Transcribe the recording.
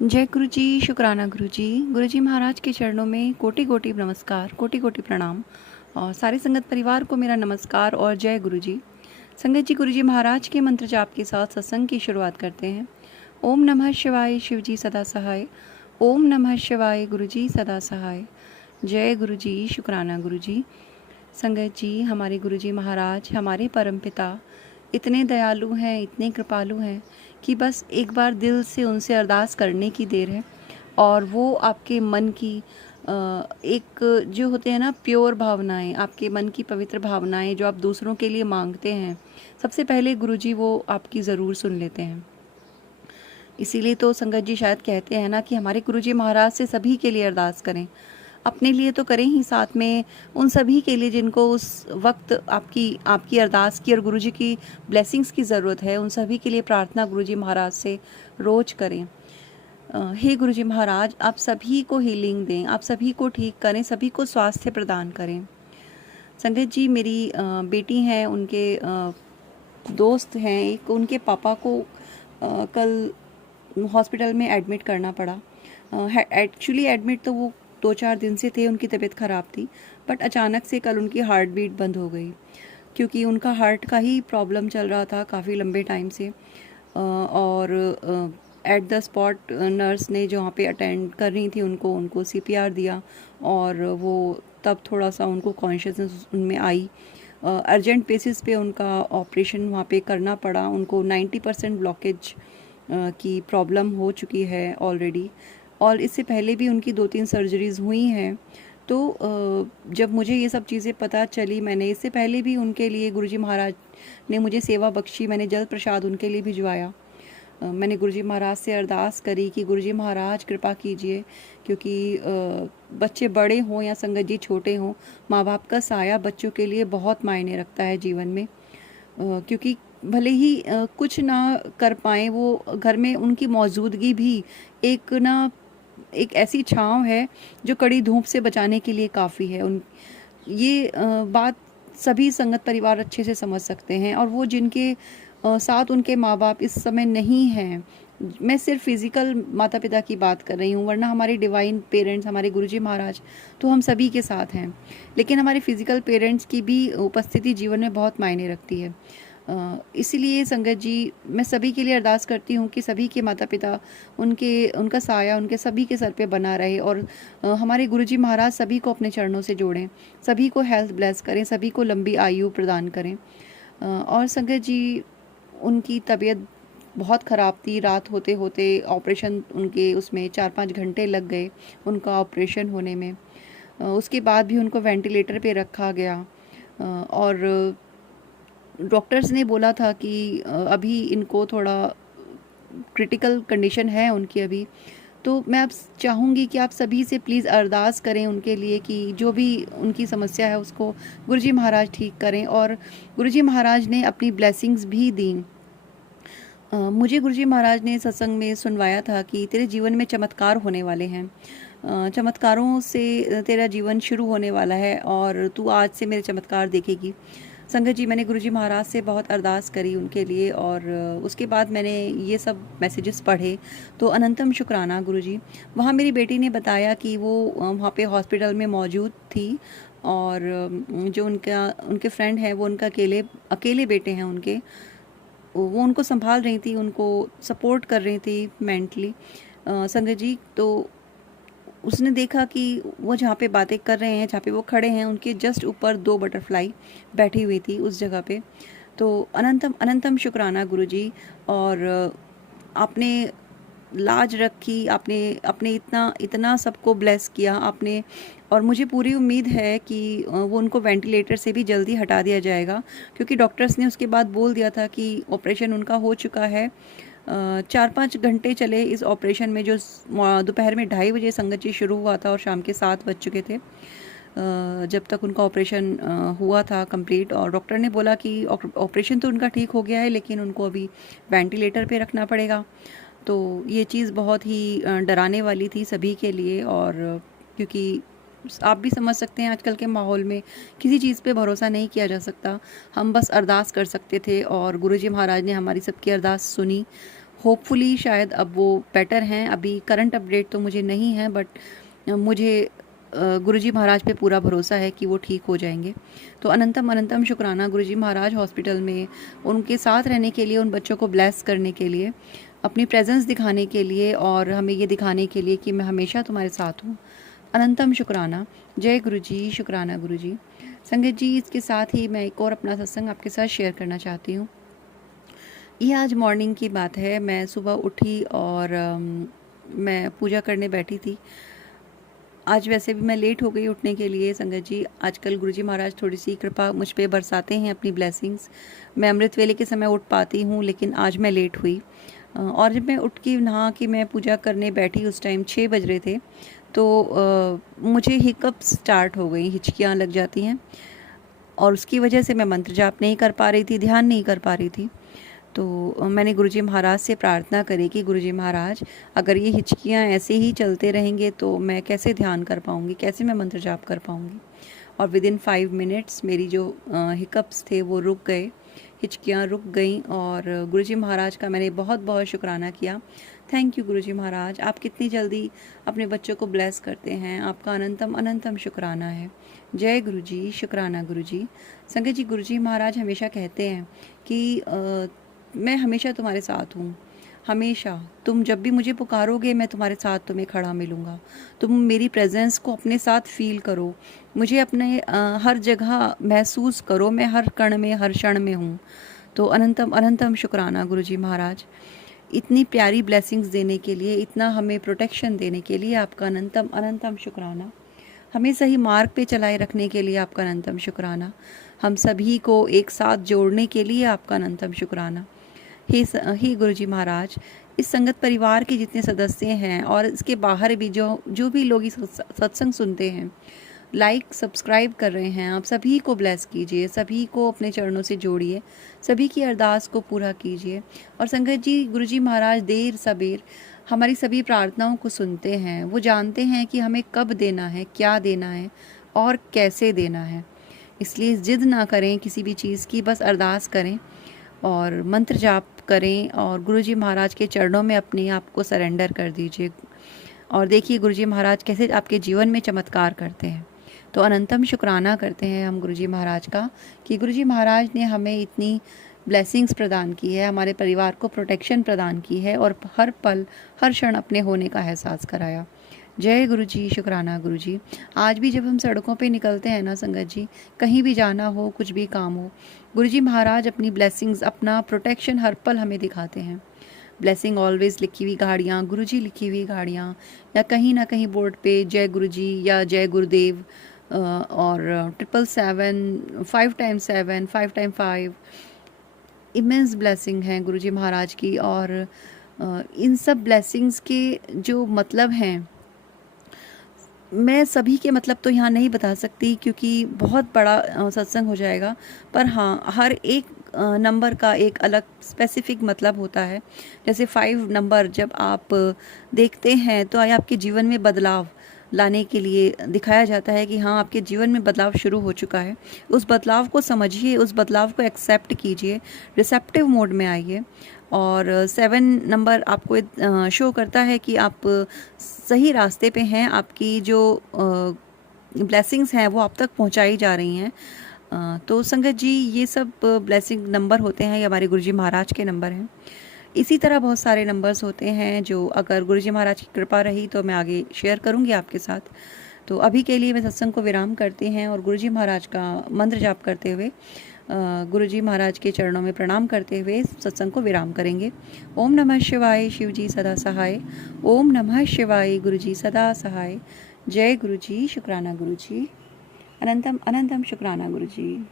जय गुरु जी, शुक्राना गुरु जी। गुरु जी महाराज के चरणों में कोटि कोटि नमस्कार, कोटि कोटि प्रणाम। और सारे संगत परिवार को मेरा नमस्कार और जय गुरु जी। संगत जी, गुरु जी महाराज के मंत्र जाप के साथ सत्संग की शुरुआत करते हैं। ओम नमः शिवाय, शिव जी सदा सहाय। ओम नमः शिवाय, गुरु जी सदा सहाय। जय गुरु जी, शुक्राना गुरु जी। संगत जी, हमारे गुरु जी महाराज, हमारे परमपिता इतने दयालु हैं, इतने कृपालु हैं कि बस एक बार दिल से उनसे अरदास करने की देर है और वो आपके मन की एक जो होते हैं ना प्योर भावनाएं, आपके मन की पवित्र भावनाएं जो आप दूसरों के लिए मांगते हैं, सबसे पहले गुरुजी वो आपकी ज़रूर सुन लेते हैं। इसीलिए तो संगत जी शायद कहते हैं ना कि हमारे गुरुजी महाराज से सभी के लिए अरदास करें। अपने लिए तो करें ही, साथ में उन सभी के लिए जिनको उस वक्त आपकी आपकी अरदास की और गुरुजी की ब्लेसिंग्स की ज़रूरत है, उन सभी के लिए प्रार्थना गुरुजी महाराज से रोज करें। हे गुरुजी महाराज, आप सभी को हीलिंग दें, आप सभी को ठीक करें, सभी को स्वास्थ्य प्रदान करें। संगत जी, मेरी बेटी हैं, उनके दोस्त हैं एक, उनके पापा को कल हॉस्पिटल में एडमिट करना पड़ा। एक्चुअली एडमिट तो वो 2-4 दिन से थे, उनकी तबीयत ख़राब थी, बट अचानक से कल उनकी हार्ट बीट बंद हो गई क्योंकि उनका हार्ट का ही प्रॉब्लम चल रहा था काफ़ी लंबे टाइम से। और एट द स्पॉट नर्स ने जो वहाँ पे अटेंड कर रही थी उनको सीपीआर दिया और वो तब थोड़ा सा उनको कॉन्शियसनेस उनमें आई। अर्जेंट बेसिस पे उनका ऑपरेशन वहाँ पे करना पड़ा। उनको 90% ब्लॉकेज की प्रॉब्लम हो चुकी है ऑलरेडी, और इससे पहले भी उनकी 2-3 सर्जरीज़ हुई हैं। तो जब मुझे ये सब चीज़ें पता चली, मैंने इससे पहले भी उनके लिए गुरुजी महाराज ने मुझे सेवा बख्शी, मैंने जल प्रसाद उनके लिए भिजवाया। मैंने गुरुजी महाराज से अरदास करी कि गुरुजी महाराज कृपा कीजिए, क्योंकि बच्चे बड़े हों या संगत जी छोटे हों, माँ बाप का साया बच्चों के लिए बहुत मायने रखता है जीवन में। क्योंकि भले ही कुछ ना कर पाएँ, वो घर में उनकी मौजूदगी भी एक ऐसी छाँव है जो कड़ी धूप से बचाने के लिए काफ़ी है। ये बात सभी संगत परिवार अच्छे से समझ सकते हैं। और वो जिनके साथ उनके माँ बाप इस समय नहीं हैं, मैं सिर्फ फिज़िकल माता पिता की बात कर रही हूँ, वरना हमारे डिवाइन पेरेंट्स, हमारे गुरुजी महाराज तो हम सभी के साथ हैं, लेकिन हमारे फिज़िकल पेरेंट्स की भी उपस्थिति जीवन में बहुत मायने रखती है। इसीलिए संगत जी, मैं सभी के लिए अरदास करती हूँ कि सभी के माता पिता, उनका साया उनके सभी के सर पे बना रहे, और हमारे गुरुजी महाराज सभी को अपने चरणों से जोड़ें, सभी को हेल्थ ब्लेस करें, सभी को लंबी आयु प्रदान करें। और संगत जी, उनकी तबीयत बहुत ख़राब थी। रात होते होते ऑपरेशन, उनके उसमें 4-5 घंटे लग गए उनका ऑपरेशन होने में। उसके बाद भी उनको वेंटिलेटर पे रखा गया और डॉक्टर्स ने बोला था कि अभी इनको थोड़ा क्रिटिकल कंडीशन है उनकी अभी। तो मैं अब चाहूँगी कि आप सभी से प्लीज़ अरदास करें उनके लिए कि जो भी उनकी समस्या है उसको गुरुजी महाराज ठीक करें। और गुरुजी महाराज ने अपनी ब्लेसिंग्स भी दी। मुझे गुरुजी महाराज ने सत्संग में सुनवाया था कि तेरे जीवन में चमत्कार होने वाले हैं, चमत्कारों से तेरा जीवन शुरू होने वाला है और तू आज से मेरे चमत्कार देखेगी। संगत जी, मैंने गुरुजी महाराज से बहुत अरदास करी उनके लिए, और उसके बाद मैंने ये सब मैसेजेस पढ़े तो अनंतम शुक्राना गुरुजी। वहाँ मेरी बेटी ने बताया कि वो वहाँ पे हॉस्पिटल में मौजूद थी, और जो उनके फ्रेंड हैं, वो उनका अकेले बेटे हैं उनके, वो उनको संभाल रही थी, उनको सपोर्ट कर रही थी मेंटली। संगत जी, तो उसने देखा कि वो जहाँ पे बातें कर रहे हैं, जहाँ पे वो खड़े हैं, उनके जस्ट ऊपर 2 बटरफ्लाई बैठी हुई थी उस जगह पे। तो अनंतम अनंतम शुक्राना गुरुजी। और आपने लाज रखी, आपने आपने इतना इतना सबको ब्लेस किया आपने, और मुझे पूरी उम्मीद है कि वो उनको वेंटिलेटर से भी जल्दी हटा दिया जाएगा, क्योंकि डॉक्टर्स ने उसके बाद बोल दिया था कि ऑपरेशन उनका हो चुका है। 4-5 घंटे चले इस ऑपरेशन में, जो दोपहर में 2:30 बजे संगत जी शुरू हुआ था और शाम के 7 बज चुके थे जब तक उनका ऑपरेशन हुआ था कंप्लीट। और डॉक्टर ने बोला कि ऑपरेशन तो उनका ठीक हो गया है, लेकिन उनको अभी वेंटिलेटर पे रखना पड़ेगा। तो ये चीज़ बहुत ही डराने वाली थी सभी के लिए। और क्योंकि आप भी समझ सकते हैं आजकल के माहौल में किसी चीज़ पे भरोसा नहीं किया जा सकता। हम बस अरदास कर सकते थे और गुरुजी महाराज ने हमारी सबकी अरदास सुनी, होपफुली शायद अब वो बेटर हैं। अभी करंट अपडेट तो मुझे नहीं है, बट मुझे गुरुजी महाराज पे पूरा भरोसा है कि वो ठीक हो जाएंगे। तो अनंतम अनंतम शुक्राना गुरुजी महाराज हॉस्पिटल में उनके साथ रहने के लिए, उन बच्चों को ब्लेस करने के लिए, अपनी प्रेजेंस दिखाने के लिए और हमें ये दिखाने के लिए कि मैं हमेशा तुम्हारे साथ हूँ। अनंतम शुक्राना। जय गुरुजी, शुक्राना गुरुजी। संगत जी, इसके साथ ही मैं एक और अपना सत्संग आपके साथ शेयर करना चाहती हूँ। ये आज मॉर्निंग की बात है। मैं सुबह उठी और मैं पूजा करने बैठी थी। आज वैसे भी मैं लेट हो गई उठने के लिए। संगत जी, आजकल गुरुजी महाराज थोड़ी सी कृपा मुझ पे बरसाते हैं अपनी ब्लेसिंग्स। मैं अमृत वेले के समय उठ पाती हूँ, लेकिन आज मैं लेट हुई। और जब मैं उठ के नहा के मैं पूजा करने बैठी, उस टाइम 6 बज रहे थे, तो मुझे हिकअप्स स्टार्ट हो गई, हिचकियाँ लग जाती हैं, और उसकी वजह से मैं मंत्र जाप नहीं कर पा रही थी, ध्यान नहीं कर पा रही थी। तो मैंने गुरुजी महाराज से प्रार्थना करी कि गुरुजी महाराज, अगर ये हिचकियाँ ऐसे ही चलते रहेंगे तो मैं कैसे ध्यान कर पाऊँगी, कैसे मैं मंत्र जाप कर पाऊँगी। और विदिन 5 मिनट्स मेरी जो हिकअप्स थे वो रुक गए, हिचकियाँ रुक गईं, और गुरुजी महाराज का मैंने बहुत बहुत शुक्राना किया। थैंक यू गुरुजी महाराज, आप कितनी जल्दी अपने बच्चों को ब्लेस करते हैं, आपका अनंतम अनंतम शुक्राना है। जय गुरुजी, शुक्राना गुरुजी। संगत जी, गुरुजी महाराज हमेशा कहते हैं कि मैं हमेशा तुम्हारे साथ हूँ, हमेशा। तुम जब भी मुझे पुकारोगे मैं तुम्हारे साथ तुम्हें खड़ा मिलूँगा। तुम मेरी प्रेजेंस को अपने साथ फील करो, मुझे अपने हर जगह महसूस करो, मैं हर कण में, हर क्षण में हूँ। तो अनंतम अनंतम शुक्राना गुरुजी महाराज, इतनी प्यारी ब्लेसिंग्स देने के लिए, इतना हमें प्रोटेक्शन देने के लिए आपका अनंतम अनंतम शुक्राना। हमें सही मार्ग पे चलाए रखने के लिए आपका अनंतम शुक्राना। हम सभी को एक साथ जोड़ने के लिए आपका अनंतम शुक्राना। हे गुरुजी महाराज, इस संगत परिवार के जितने सदस्य हैं और इसके बाहर भी जो भी लोग इस सत्संग सुनते हैं, लाइक सब्सक्राइब कर रहे हैं, आप सभी को ब्लेस कीजिए, सभी को अपने चरणों से जोड़िए, सभी की अरदास को पूरा कीजिए। और संगत जी, गुरुजी महाराज देर सबेर हमारी सभी प्रार्थनाओं को सुनते हैं। वो जानते हैं कि हमें कब देना है, क्या देना है और कैसे देना है। इसलिए जिद ना करें किसी भी चीज़ की, बस अरदास करें और मंत्र जाप करें और गुरुजी महाराज के चरणों में अपने आप को सरेंडर कर दीजिए। और देखिए गुरुजी महाराज कैसे आपके जीवन में चमत्कार करते हैं। तो अनंतम शुक्राना करते हैं हम गुरुजी महाराज का कि गुरुजी महाराज ने हमें इतनी ब्लेसिंग्स प्रदान की है, हमारे परिवार को प्रोटेक्शन प्रदान की है और हर पल हर क्षण अपने होने का एहसास कराया। जय गुरुजी, शुक्राना गुरुजी। आज भी जब हम सड़कों पे निकलते हैं ना संगत जी, कहीं भी जाना हो, कुछ भी काम हो, गुरुजी महाराज अपनी ब्लेसिंग्स, अपना प्रोटेक्शन हर पल हमें दिखाते हैं। ब्लेसिंग ऑलवेज लिखी हुई गाड़ियाँ, गुरुजी लिखी हुई गाड़ियाँ, या कहीं ना कहीं बोर्ड पे जय गुरुजी या जय गुरुदेव, और 777, 5x7, 5x5, इमेंस ब्लेसिंग है गुरुजी महाराज की। और इन सब ब्लेसिंग्स के जो मतलब हैं, मैं सभी के मतलब तो यहाँ नहीं बता सकती क्योंकि बहुत बड़ा सत्संग हो जाएगा, पर हाँ, हर एक नंबर का एक अलग स्पेसिफिक मतलब होता है। जैसे 5 नंबर जब आप देखते हैं तो आपके जीवन में बदलाव लाने के लिए दिखाया जाता है कि हाँ, आपके जीवन में बदलाव शुरू हो चुका है। उस बदलाव को समझिए, उस बदलाव को एक्सेप्ट कीजिए, रिसेप्टिव मोड में आइए। और 7 नंबर आपको शो करता है कि आप सही रास्ते पे हैं, आपकी जो ब्लेसिंग्स हैं वो आप तक पहुंचाई जा रही हैं। तो संगत जी, ये सब ब्लेसिंग नंबर होते हैं, ये हमारे गुरुजी महाराज के नंबर हैं। इसी तरह बहुत सारे नंबर्स होते हैं जो अगर गुरुजी महाराज की कृपा रही तो मैं आगे शेयर करूंगी आपके साथ। तो अभी के लिए मैं सत्संग को विराम करते हैं और गुरुजी महाराज का मंत्र जाप करते हुए, गुरुजी महाराज के चरणों में प्रणाम करते हुए सत्संग को विराम करेंगे। ओम नमः शिवाय, शिवजी सदा सहाय। ओम नमः शिवाय, गुरुजी सदा सहाय। जय गुरुजी, शुक्राना गुरुजी। अनंतम अनंतम शुक्राना गुरुजी।